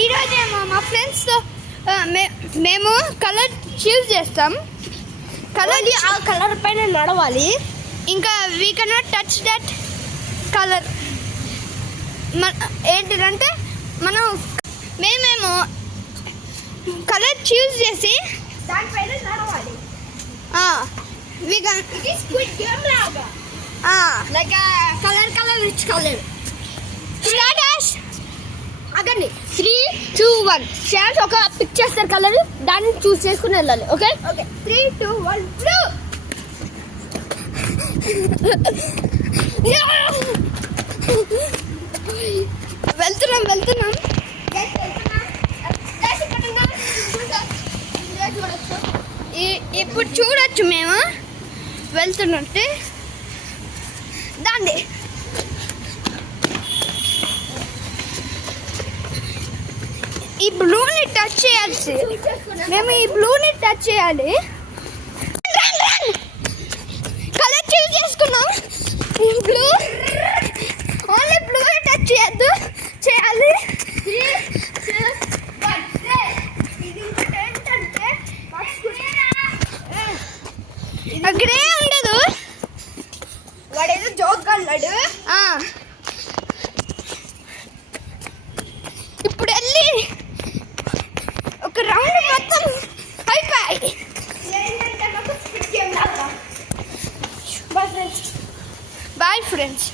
ఈరోజేమో మా ఫ్రెండ్స్తో మేము కలర్ చూస్ చేస్తాం. కలర్ ఆ కలర్ పైన నడవాలి. ఇంకా we cannot touch that colour. ఏంటిదంటే మేమేమో కలర్ చూస్ చేసి దానిపైన నడవాలి. Like colour rich colour. Start యాష్. అగండి 3, 2, 1 ఛాన్స్ ఒక పిక్ చేస్తారు కలర్, దాన్ని చూస్ చేసుకుని వెళ్ళాలి. Okay 3, 2, 1 blue. వెళ్తున్నాం. ఇప్పుడు చూడొచ్చు మేము వెళ్తున్నట్టు. దాండి ఈ బ్లూని టచ్ చేయాల్సి, మేము ఈ బ్లూని టచ్ చేయాలి. కలర్ చూస్ చేసుకున్నాం. బ్లూ ఓన్లీ బ్లూ టచ్ చేయొద్దు, చేయాలి. గ్రే ఉండదు. వాడేదో జోక్ అన్నాడు. ఇప్పుడు వెళ్ళి ఒక రౌండ్ మొత్తం అయిపోయి. Bye friends.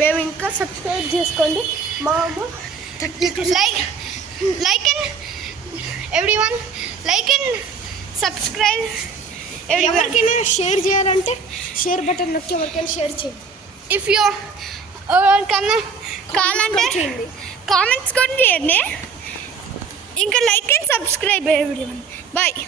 మేము ఇంకా సబ్స్క్రైబ్ చేసుకోండి. మా అమ్మ like and everyone like and subscribe. ఎవరికైనా షేర్ చేయాలంటే షేర్ బటన్ నొక్కి ఎవరికైనా షేర్ చేయండి. ఇఫ్ యూ ఎవరికన్నా కావాలంటే కామెంట్స్ కూడా చేయండి. ఇంకా like and subscribe everyone. Bye.